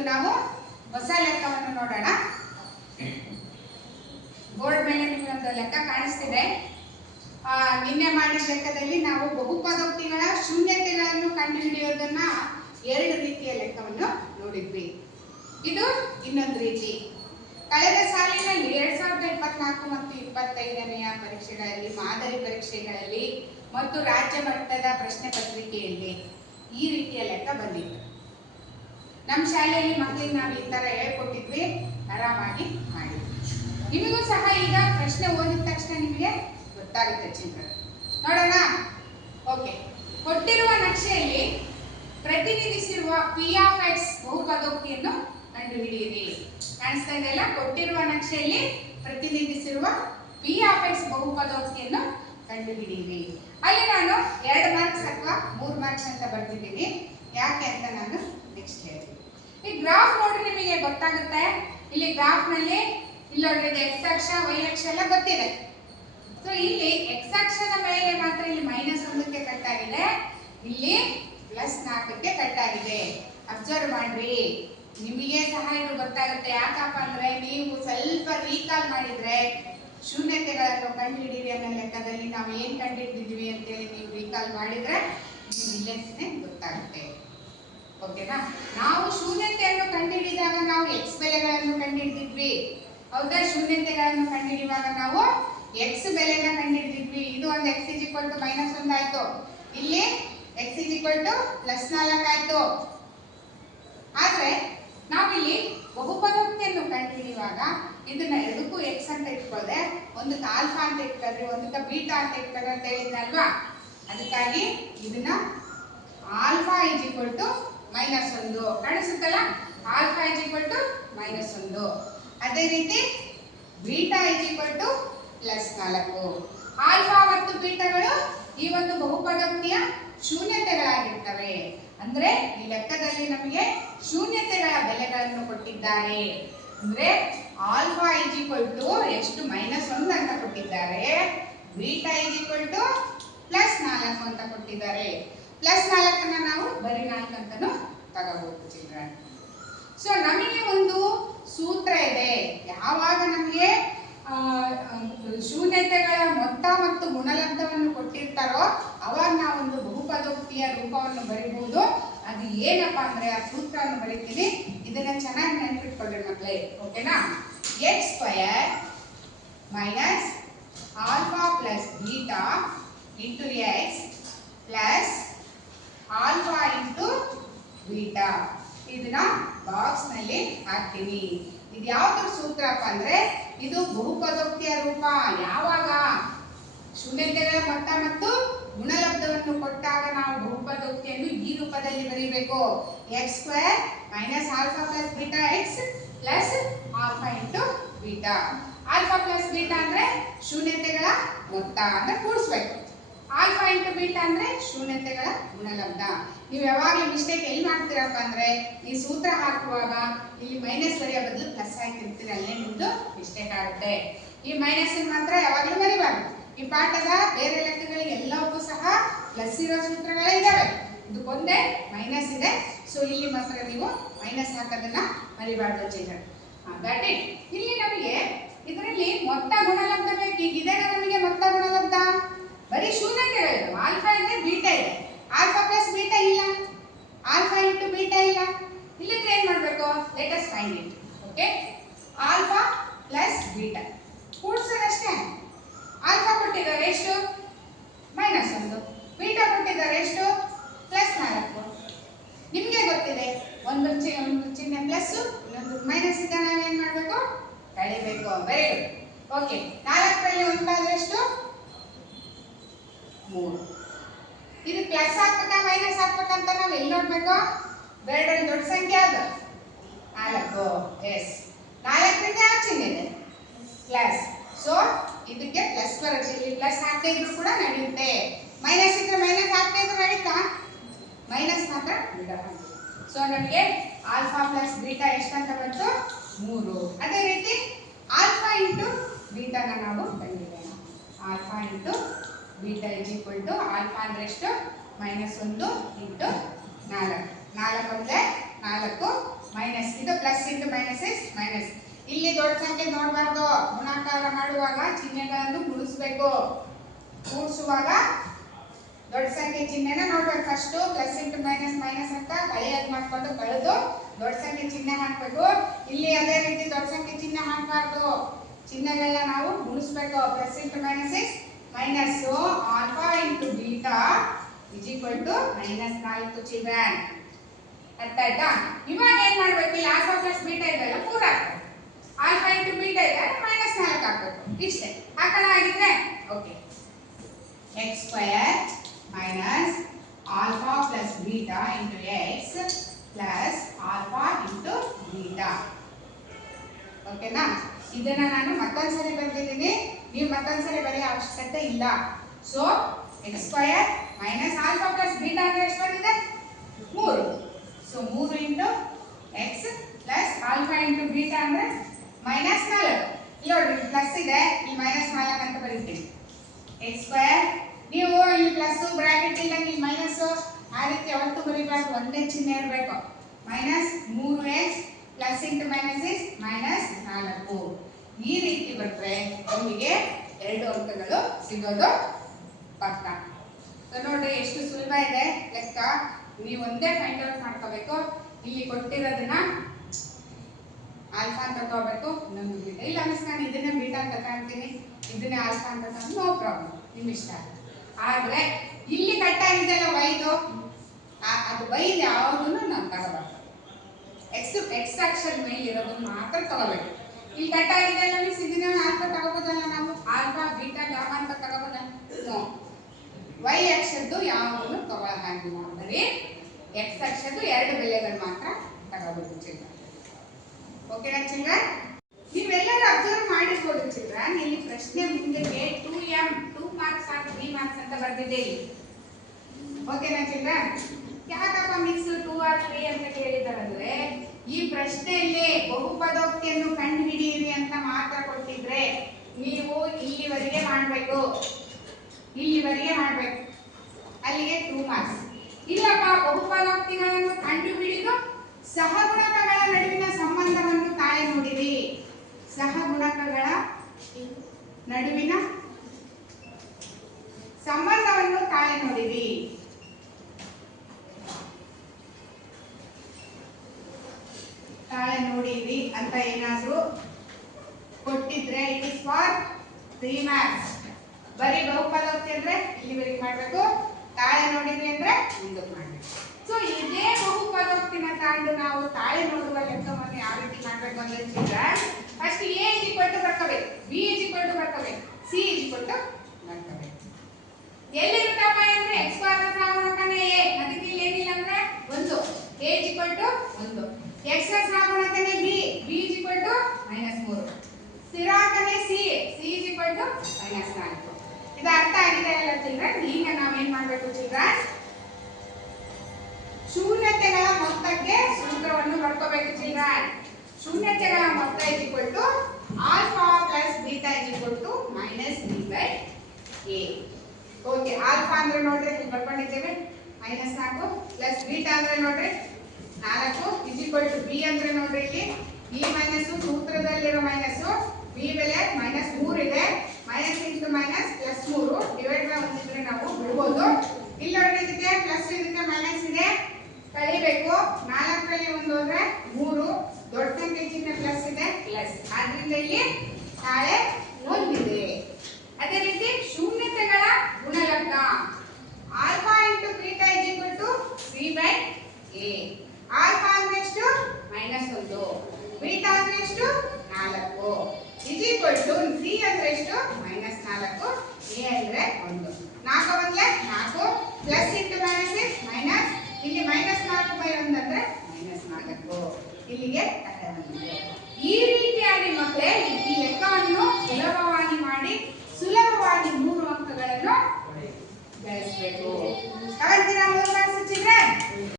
ಇವತ್ತು ನಾವು ಹೊಸ ಲೆಕ್ಕವನ್ನು ನೋಡೋಣ. ಬೋರ್ಡ್ ಮೇಲೆ ನಿಮ್ಗೊಂದು ಲೆಕ್ಕ ಕಾಣಿಸ್ತಿದೆ. ಆ, ನಿನ್ನೆ ಮಾಡಿದ ಲೆಕ್ಕದಲ್ಲಿ ನಾವು ಬಹುಪದೋಕ್ತಿಗಳ ಶೂನ್ಯತೆಗಳನ್ನು ಕಂಡುಹಿಡಿಯೋದನ್ನ ಎರಡು ರೀತಿಯ ಲೆಕ್ಕವನ್ನು ನೋಡಿದ್ವಿ. ಇದು ಇನ್ನೊಂದು ರೀತಿ. ಕಳೆದ ಸಾಲಿನಲ್ಲಿ ಎರಡ್ ಸಾವಿರದ ಇಪ್ಪತ್ನಾಲ್ಕು ಮತ್ತು ಇಪ್ಪತ್ತೈದನೆಯ ಪರೀಕ್ಷೆಗಳಲ್ಲಿ ಮಾದರಿ ಪರೀಕ್ಷೆಗಳಲ್ಲಿ ಮತ್ತು ರಾಜ್ಯ ಮಟ್ಟದ ಪ್ರಶ್ನೆ ಪತ್ರಿಕೆಯಲ್ಲಿ ಈ ರೀತಿಯ ಲೆಕ್ಕ ಬಂದಿತ್ತು. ನಮ್ಮ ಶಾಲೆಯಲ್ಲಿ ಮಕ್ಕಳಿಗೆ ನಾವು ಈ ತರ ಹೇಳ್ಕೊಟ್ಟಿದ್ವಿ, ಆರಾಮಾಗಿ ಮಾಡಿ. ನಿಮಗೂ ಸಹ ಈಗ ಪ್ರಶ್ನೆ ಓದಿದ ತಕ್ಷಣ ನಿಮಗೆ ಗೊತ್ತಾಗುತ್ತೆ ಚಿಂತನೆ ನೋಡೋಣ? ಓಕೆ ಕೊಟ್ಟಿರುವ ನಕ್ಷೆಯಲ್ಲಿ ಪ್ರತಿನಿಧಿಸಿರುವ ಪಿ ಆಫ್ ಎಕ್ಸ್ ಬಹುಪದೋಕ್ತಿಯನ್ನು ಕಂಡುಹಿಡಿಯಿರಿ. ಕಾಣಿಸ್ತಾ ಇದೆಯಲ್ಲ ಕೊಟ್ಟಿರುವ ನಕ್ಷೆಯಲ್ಲಿ ಪ್ರತಿನಿಧಿಸಿರುವ ಪಿ ಆಫ್ ಎಕ್ಸ್ ಬಹುಪದೋಕ್ತಿಯನ್ನು ಕಂಡುಹಿಡಿಯಿರಿ. ಅಲ್ಲಿ ನಾನು ಎರಡು ಮಾರ್ಕ್ಸ್ ಅಥವಾ ಮೂರು ಮಾರ್ಕ್ಸ್ ಅಂತ ಬರ್ತಿದ್ದೀನಿ ಯಾಕೆ ಅಂತ ನಾನು ನೆಕ್ಸ್ಟ್ ಈ ಗ್ರಾಫ್ ನೋಡ್ರಿ ನಿಮಗೆ ಗೊತ್ತಾಗುತ್ತೆ. ಇಲ್ಲಿ ಗ್ರಾಫ್ನಲ್ಲಿ ಇಲ್ಲಿ ನೋಡ್ರಿ ಎಕ್ಸ್ ಅಕ್ಷ ವೈ ಅಕ್ಷ ಎಲ್ಲ ಗೊತ್ತಿದೆ. ಸೊ ಇಲ್ಲಿ ಎಕ್ಸ್ ಅಕ್ಷದ ಮೇಲೆ ಮಾತ್ರ ಇಲ್ಲಿ ಮೈನಸ್ ಒಂದಕ್ಕೆ ಕಟ್ ಆಗಿದೆ ಇಲ್ಲಿ ಪ್ಲಸ್ ನಾಲ್ಕಕ್ಕೆ ಕಟ್ ಆಗಿದೆ ಅಬ್ಸರ್ವ್ ಮಾಡ್ರಿ. ನಿಮಗೆ ಸಹ ಇದು ಗೊತ್ತಾಗುತ್ತೆ. ಯಾಕಪ್ಪ ಅಂದ್ರೆ ನೀವು ಸ್ವಲ್ಪ ರೀಕಾಲ್ ಮಾಡಿದ್ರೆ ಶೂನ್ಯತೆಗಳನ್ನು ಕಂಡುಹಿಡಿಯಿರಿ ಅನ್ನೋ ಲೆಕ್ಕದಲ್ಲಿ ನಾವು ಏನ್ ಕಂಡುಹಿಡಿದಿದ್ವಿ ಅಂತೇಳಿ ನೀವು ರೀಕಾಲ್ ಮಾಡಿದ್ರೆ ನಿಮ್ಗೆ ಇಲ್ಲೇ ಗೊತ್ತಾಗುತ್ತೆ. ಓಕೆನಾ ನಾವು ಶೂನ್ಯತೆಯನ್ನು ಕಂಡುಹಿಡಿದಾಗ ನಾವು ಎಕ್ಸ್ ಬೆಲೆಗಳನ್ನು ಕಂಡುಹಿಡಿದಿದ್ವಿ. ಹೌದಾ? ಶೂನ್ಯತೆಗಳನ್ನು ಕಂಡುಹಿಡಿಯುವಾಗ ನಾವು ಎಕ್ಸ್ ಬೆಲೆನ ಕಂಡುಹಿಡಿದಿದ್ವಿ. ಇದು ಒಂದು x is equal to minus ಒಂದು ಆಯ್ತು. ಇಲ್ಲಿ x is equal to plus ನಾಲ್ಕು ಆಯ್ತು. ಆದ್ರೆ ನಾವಿಲ್ಲಿ ಬಹುಪದೋಕ್ತಿಯನ್ನು ಕಂಡುಹಿಡಿಯುವಾಗ ಇದನ್ನ ಎರಡಕ್ಕೂ ಎಕ್ಸ್ ಅಂತ ಇಟ್ಕೊಳ್ಳದೆ ಒಂದಕ್ಕೆ ಆಲ್ಫಾ ಅಂತ ಇಟ್ಕೊಳ್ರಿ ಒಂದಕ್ಕೆ ಬೀಟಾ ಅಂತ ಇಟ್ಕೊಳ್ರಿ ಅಂತ ಹೇಳಿದ್ನಲ್ವಾ? ಅದಕ್ಕಾಗಿ ಇದನ್ನ alpha is equal to minus ಒಂದು. ಕಾಣಿಸುತ್ತಲ್ಲ? Alpha is equal to minus ಒಂದು. ಅದೇ ರೀತಿ beta is equal to plus ನಾಲ್ಕು. ಆಲ್ಫಾ ಮತ್ತು ಬೀಟಾಗಳು ಈ ಒಂದು ಬಹುಪದೋಕ್ತಿಯ ಶೂನ್ಯತೆಗಳಾಗಿರ್ತವೆ. ಅಂದ್ರೆ ಈ ಲೆಕ್ಕದಲ್ಲಿ ನಮಗೆ ಶೂನ್ಯತೆಗಳ ಬೆಲೆಗಳನ್ನು ಕೊಟ್ಟಿದ್ದಾರೆ. ಅಂದ್ರೆ ಆಲ್ಫಾ ಇಸ್ ಈಕ್ವಲ್ ಟು ಎಷ್ಟು ಮೈನಸ್ ಒಂದು ಅಂತ ಕೊಟ್ಟಿದ್ದಾರೆ. Beta is equal to plus ನಾಲ್ಕು ಅಂತ ಕೊಟ್ಟಿದ್ದಾರೆ. ಪ್ಲಸ್ ನಾಲ್ಕನ್ನ ನಾವು ಬರೀ ನಾಲ್ಕು ಅಂತಾನು ತಗೋಬಹುದು ಚಿಲ್ಡ್ರನ್. ಸೊ ನಮಗೆ ಒಂದು ಸೂತ್ರ ಇದೆ. ಯಾವಾಗ ನಮಗೆ ಶೂನ್ಯತೆಗಳ ಮೊತ್ತ ಮತ್ತು ಗುಣಲಬ್ಧವನ್ನು ಕೊಟ್ಟಿರ್ತಾರೋ, ಅವಾಗ ನಾವೊಂದು ಬಹುಪದೋಕ್ತಿಯ ರೂಪವನ್ನು ಬರೀಬಹುದು ಅದು ಏನಪ್ಪ ಅಂದ್ರೆ, ಆ ಸೂತ್ರವನ್ನು ಬರಿತೀವಿ. ಇದನ್ನ ಚೆನ್ನಾಗಿ ನೆನಪಿಟ್ಕೊಳ್ಳಿ ಮಕ್ಕಳೇ ಓಕೆನಾ? X square minus alpha plus beta into x plus alpha into beta ಇದನ್ನ ಬಾಕ್ಸ್ನಲ್ಲಿ ಹಾಕ್ತೀವಿ ಇದು ಯಾವ್ದ್ರ ಸೂತ್ರಪ್ಪ ಅಂದ್ರೆ, ಇದು ಬಹುಪದೋಕ್ತಿಯ ರೂಪ. ಯಾವಾಗ? ಶೂನ್ಯತೆಗಳ ಮೊತ್ತ ಮತ್ತು ಗುಣಲಬ್ಧವನ್ನು ಕೊಟ್ಟಾಗ ನಾವು ಬಹುಪದೋಕ್ತಿಯನ್ನು ಈ ರೂಪದಲ್ಲಿ ಬರೀಬೇಕು. X square minus alpha plus beta x plus alpha into beta alpha plus beta ಅಂದ್ರೆ ಶೂನ್ಯತೆಗಳ ಮೊತ್ತ ಅಂದ್ರೆ ಕೂಡಿಸ್ಬೇಕು. ಆಲ್ಫಾ ಇಂಟು ಬೀಟಾ ಅಂದ್ರೆ ಶೂನ್ಯತೆಗಳ ಗುಣಲಬ್ಧ. ನೀವು ಯಾವಾಗಲೂ ಮಿಸ್ಟೇಕ್ ಎಲ್ಲಿ ಮಾಡ್ತೀರಪ್ಪ ಅಂದ್ರೆ, ಈ ಸೂತ್ರ ಹಾಕುವಾಗ ಇಲ್ಲಿ ಮೈನಸ್ ಬರೆಯೋ ಬದಲು ಪ್ಲಸ್ ಹಾಕಿರ್ತೀರಿ ಅಲ್ಲೇ ನಿಮ್ದು ಮಿಸ್ಟೇಕ್ ಆಗುತ್ತೆ. ಈ ಮೈನಸ್ ಮಾತ್ರ ಯಾವಾಗಲೂ ಬರಿಬಾರ್ದು. ಈ ಪಾಠದ ಬೇರೆ ಲೆಕ್ಕಗಳಿಗೆ ಎಲ್ಲವಕ್ಕೂ ಸಹ ಪ್ಲಸ್ ಇರೋ ಸೂತ್ರಗಳೇ ಇದಾವೆ. ಒಂದೇ ಮೈನಸ್ ಇದೆ. ಸೊ ಇಲ್ಲಿ ಮಾತ್ರ ನೀವು ಮೈನಸ್ ಹಾಕೋದನ್ನ ಮರಿಬಾರ್ದು ಚಿಲ್ಡ್ರನ್ ದಟ್ ಇಲ್ಲಿ ನಮಗೆ ಇದರಲ್ಲಿ ಮೊತ್ತ ಗುಣಲಬ್ಧ ಬೇಕು ಈಗ ಇದೆ ನಮಗೆ ಮೊತ್ತ ಗುಣಲಬ್ಧ ಬರೀ ಶೂನ್ಯತೆಗಳಿವೆ ಆಲ್ಫಾ ಇದೆ ಬೀಟಾ ಇದೆ ಆಲ್ಫಾ ಪ್ಲಸ್ ಬೀಟಾ ಇಲ್ಲ ಆಲ್ಫಾ ಇಂಟು ಬೀಟಾ ಇಲ್ಲ ಇಲ್ಲಿದ್ರೆ ಏನ್ ಮಾಡಬೇಕು let us find it okay alpha plus beta ಕೂಡ್ಸೋದಷ್ಟೇ alpha ಕೊಟ್ಟಿದ್ದಾರೆ ಎಷ್ಟು ಮೈನಸ್ ಒಂದು ಬೀಟಾ ಕೊಟ್ಟಿದ್ದಾರೆ ಎಷ್ಟು ಪ್ಲಸ್ ನಾಲ್ಕು ನಿಮಗೆ ಗೊತ್ತಿದೆ ಒಂದು ಒಂದು ಚಿಹ್ನೆ ಪ್ಲಸ್ ಇನ್ನೊಂದು ಮೈನಸ್ ಇದ್ದ ನಾವೇನ್ ಮಾಡಬೇಕು? ಕಳಿಬೇಕು ವೆರಿ ಗುಡ್ ಓಕೆ ನಾಲ್ಕರಲ್ಲಿ ಒಂದಾದ್ರೆ ಎಷ್ಟು? ಮೂರು. ಇದು ಪ್ಲಸ್ ಹಾಕ್ಬೇಕಾ ಮೈನಸ್ ಹಾಕ್ಬೇಕಂತ ನಾವು ಎಲ್ಲಿ ನೋಡ್ಬೇಕು? ಬೇಡ ದೊಡ್ಡ ಸಂಖ್ಯೆ ಅದು ನಾಲ್ಕು. ಎಸ್ ನಾಲ್ಕರಿಂದ ಯಾವ ಚಿಹ್ನೆ ಇದೆ? ಪ್ಲಸ್ ಸೊ ಇದಕ್ಕೆ ಪ್ಲಸ್ ಬರುತ್ತೆ. ಇಲ್ಲಿ ಪ್ಲಸ್ ಹಾಕದೇ ಇದ್ರು ಕೂಡ ನಡೆಯುತ್ತೆ ಮೈನಸ್ ಇದ್ರೆ ಮೈನಸ್ ಹಾಕದೇ ಇದ್ರು ನಡೀತಾ? ಮೈನಸ್ ಮಾತ್ರ ಬಿಡಲ್ಲ ಸೊ ನಮಗೆ ಆಲ್ಫಾ ಪ್ಲಸ್ ಬೀಟಾ ಎಷ್ಟಂತ ಬಂತು? ಮೂರು. ಅದೇ ರೀತಿ ಆಲ್ಫಾ ಇಂಟು ಬೀಟಾನ ನಾವು ಕಂಡಿದ್ದೇವೆ. Alpha into beta is equal to alpha ಅಂದ್ರೆ ಎಷ್ಟು? ಮೈನಸ್ ಒಂದು ಇಂಟು ನಾಲ್ಕು. ನಾಲ್ಕು ಅಂದರೆ ನಾಲ್ಕು ಮೈನಸ್ ಇದು plus into minus is minus ಇಲ್ಲಿ ದೊಡ್ಡ ಸಂಖ್ಯೆ ನೋಡಬಾರ್ದು. ಗುಣಾಕಾರ ಮಾಡುವಾಗ ಚಿಹ್ನೆಗಳನ್ನು ಗುಣಿಸ್ಬೇಕು. ಕೂಡಿಸುವಾಗ ದೊಡ್ಡ ಸಂಖ್ಯೆ ಚಿಹ್ನೆನ ನೋಡ್ಬೇಕು first plus into minus minus ಅಂತ ಕಳೆಯಾಗಿ ಮಾಡ್ಕೊಂಡು ಕಳೆದು ದೊಡ್ಡ ಸಂಖ್ಯೆ ಚಿಹ್ನೆ ಹಾಕ್ಬೇಕು. ಇಲ್ಲಿ ಅದೇ ರೀತಿ ದೊಡ್ಡ ಸಂಖ್ಯೆ ಚಿಹ್ನೆ ಹಾಕಬಾರ್ದು. ಚಿಹ್ನೆಗಳನ್ನ ನಾವು ಗುಣಿಸ್ಬೇಕು. Plus into minus is minus alpha into beta is equal to minus ನಾಲ್ಕು ಚಿಲ್ಡ್ರನ್ ಅರ್ಥ ಆಯ್ತಾ? ಇವಾಗ ಏನ್ ಮಾಡ್ಬೇಕು? ಇಲ್ಲಿ ಆಲ್ಫಾ ಪ್ಲಸ್ ಬೀಟಾ ಇದೆಲ್ಲ ಮೂರ್ ಆಲ್ಫಾ ಇಂಟು ಬೀಟಾ ಇದೆ ಮೈನಸ್ ನಾಲ್ಕು ಹಾಕ್ಬೇಕು. ಇಷ್ಟೇ. ಹಾಕೋಣ ಆಗಿದ್ರೆ okay x square minus alpha plus beta into x plus alpha into beta ಓಕೆನಾ ಇದನ್ನ ನಾನು ಮತ್ತೊಂದ್ಸರಿ ಬರ್ತಿದ್ದೀನಿ ನೀವು ಮತ್ತೊಂದ್ಸರಿ ಬರೆಯೋ ಅವಶ್ಯಕತೆ ಇಲ್ಲ. So x square minus alpha plus beta ಅಂದ್ರೆ ಎಷ್ಟು ಬಂದಿದೆ? ಮೂರು. ಸೊ ಮೂರು into x plus alpha into beta ಅಂದ್ರೆ ಮೈನಸ್ ನಾಲ್ಕು. ಇಲ್ಲಿ ಪ್ಲಸ್ ಇದೆ, ಈ ಮೈನಸ್ ನಾಲ್ಕು ಅಂತ ಬರೀತೀನಿ. ಎಕ್ಸ್ ಸ್ಕ್ವಯರ್ ನೀವು ಇಲ್ಲಿ ಪ್ಲಸ್ ಬ್ರಾಕೆಟ್ ಇಲ್ಲ ಇಲ್ಲಿ ಮೈನಸ್ ಆ ರೀತಿ ಯಾವತ್ತೂ ಬರೀಬಾರ್ದು. ಒಂದೇ ಚಿಹ್ನೆ ಇರಬೇಕು. ಮೈನಸ್ ಮೂರು x plus into minus is minus ನಾಲ್ಕು. ಈ ರೀತಿ ಬರ್ತರೆ ನಿಮಗೆ ಎರಡು ಅಂಕಗಳು ಸಿಗೋದು ಪಕ್ಕ ಸೊ ನೋಡ್ರಿ, ಎಷ್ಟು ಸುಲಭ ಇದೆ. ಲೆಕ್ಕ, ನೀವು ಒಂದೇ ಫೈಂಡ್ ಔಟ್ ಮಾಡ್ಕೋಬೇಕು. ಇಲ್ಲಿ ಕೊಟ್ಟಿರೋದನ್ನ ಆಲ್ಫಾ ಅಂತ ತಗೋಬೇಕು. ನಮ್ಗೆ ಬೀಟಾ ಇಲ್ಲ ಮಿಸ್ ನಾನು ಇದನ್ನೇ ಬೀಟಾ ಅಂತ ಕಾಣ್ತೀನಿ. ಇದನ್ನೇ ಆಲ್ಫಾ ಅಂತ ನೋ ಪ್ರಾಬ್ಲಮ್ ನಿಮ್ಮ ಇಷ್ಟ ಆದ್ರೆ ಇಲ್ಲಿ ಕಟ್ಟಾಗಿದೆಲ್ಲ ವೈದು? ಅದು ವೈದ್ ಯಾವುದನ್ನು ನಾವು ತಗೋಬಾರ್ದು. ಎಕ್ಸ್ ಅಕ್ಷರ ಮೇಲೆ ಇರೋದನ್ನ ಮಾತ್ರ ತಗೋಬೇಕು. ಇಲ್ಲಿ ಕಟ್ಟಾಗಿದೆಲ್ಲ ಮಿಸ್ ಇದನ್ನ ಆಲ್ಫಾ ತಗೋಬೋದಲ್ಲ ನಾವು? ಆಲ್ಫಾ, ಬೀಟಾ, ಗಾಮ ಅಂತ ತಗೋಬೋದ? ನೋ ವೈ ಅಕ್ಷರದ್ದು ಯಾವುದನ್ನು ತಗೊಳ್ಳೋ ಹಾಗಿಲ್ಲ ಬರೀ ಎಕ್ಸ್ ಅಕ್ಷರದ್ದು ಎರಡು ಬೆಲೆಗಳು ಮಾತ್ರ ತಗೋಬೋದು ಚಿಲ್ಡ್ರ ಓಕೆನಾ ಚಿಲ್ಡ್ರ ನೀವೆಲ್ಲರೂ ಅಬ್ಸರ್ವ್ ಮಾಡಿರ್ಬೋದು ಚಿಲ್ಡ್ರ ಇಲ್ಲಿ ಪ್ರಶ್ನೆ ಮುಂದಕ್ಕೆ two M. Two marks R B marks ಅಂತ ಬರ್ತಿದೆ ಇಲ್ಲಿ ಓಕೆನಾ ಚಿಲ್ಡ್ರನ್ ಯಾಕಪ್ಪ ಮಿಕ್ಸ್ ಟೂ ಆರ್ ತ್ರೀ ಅಂತ ಕೇಳಿದಾರಂದ್ರೆ ಈ ಪ್ರಶ್ನೆಯಲ್ಲಿ ಬಹುಪದೋಕ್ತಿಯನ್ನು ಕಂಡುಹಿಡಿಯಿರಿ ಅಂತ ಮಾತ್ರ ಕೊಟ್ಟಿದ್ರೆ ನೀವು ಇಲ್ಲಿವರೆಗೆ ಮಾಡಬೇಕು. ಇಲ್ಲಿವರೆಗೆ ಮಾಡಬೇಕು. ಅಲ್ಲಿಗೆ ಟೂ ಮಾರ್ಕ್ಸ್ ಇಲ್ಲಪ್ಪ, ಬಹುಪದೋಕ್ತಿಗಳನ್ನು ಕಂಡುಹಿಡಿದು ಸಹಗುಣಕಗಳ ನಡುವಿನ ಸಂಬಂಧವನ್ನು ತಾಳೆ ನೋಡಿರಿ. ಸಹಗುಣಕಗಳ ನಡುವಿನ ಸಂಬಂಧವನ್ನು ತಾಳೆ ನೋಡಿರಿ. ತಾಳೆ ನೋಡಿರಿ ಅಂತ ಏನಾದ್ರೂ ಕೊಟ್ಟಿದ್ರೆ it is for three marks ಬರೀ ಬಹುಪದೋಕ್ತಿ ಅಂದ್ರೆ ಇಲ್ಲಿವರೆಗೆ ಮಾಡಬೇಕು. ತಾಳೆ ನೋಡಿದ್ರಿ ಅಂದ್ರೆ ಮುಂದಕ್ಕೆ ಮಾಡಬೇಕು. ಸೊ ಇದೇ ಬಹುಪದೋಕ್ತಿನ ತಗೊಂಡು ನಾವು ತಾಳೆ ನೋಡುವ ಲೆಕ್ಕವನ್ನು ಯಾವ ರೀತಿ ಮಾಡಬೇಕು ಅಂದ್ರೆ first A is equal to ಬರ್ಕೋಬೇಕು B is equal to ಬರ್ಕೋಬೇಕು ಸಿ ಇಸ್ ಈಕ್ವಲ್ ಟು ಬರ್ಕೋಬೇಕು. ಎಲ್ಲಿರುತ್ತಪ್ಪ ಅಂದ್ರೆ ಎಕ್ಸ್ ಬಾರ್ ಸಹಗುಣಕನೇ a, ಅದಕ್ಕೆ ಇಲ್ಲಿ ಏನಿಲ್ಲ ಅಂದ್ರೆ ಒಂದು. ಎ ಇಸ್ ಈಕ್ವಲ್ ಟು ಒಂದು. X b. C. ಮೈನಸ್ ಮೂರು ಸ್ಥಿರಾಂಕನೇ ಟು ಮೈನಸ್ ನಾಲ್ಕು. ಇದು ಅರ್ಥ ಆಗಿದೆ ಅಲ್ಲ ಈಗ ನಾವೇನ್ ಮಾಡಬೇಕು ಚಿಲ್ಡ್ರನ್ ಶೂನ್ಯತೆಗಳ ಮೊತ್ತಕ್ಕೆ ಸೂತ್ರವನ್ನು ಬರ್ಕೋಬೇಕು ಚಿಲ್ಡ್ರನ್ ಶೂನ್ಯತೆಗಳ ಮೊತ್ತ equal to alpha plus beta is equal to minus B by A okay alpha ಅಂದ್ರೆ ನೋಡ್ರಿ ಇಲ್ಲಿ ಬರ್ಕೊಂಡಿದ್ದೇವೆ. ಮೈನಸ್ ನಾಲ್ಕು ಪ್ಲಸ್ ಬೀಟಾ ಅಂದ್ರೆ ನೋಡ್ರಿ, ನಾಲ್ಕು ಇಜಿಕ್ವಲ್ ಟು ಬಿ ಅಂದ್ರೆ ನೋಡ್ರಿ ಇಲ್ಲಿ. ಬಿ ಮೈನಸ್ ಸೂತ್ರದಲ್ಲಿರೋ ಮೈನಸ್ ಬಿ ಬೆಲೆ ಮೈನಸ್ ಮೂರು ಇದೆ. Minus into minus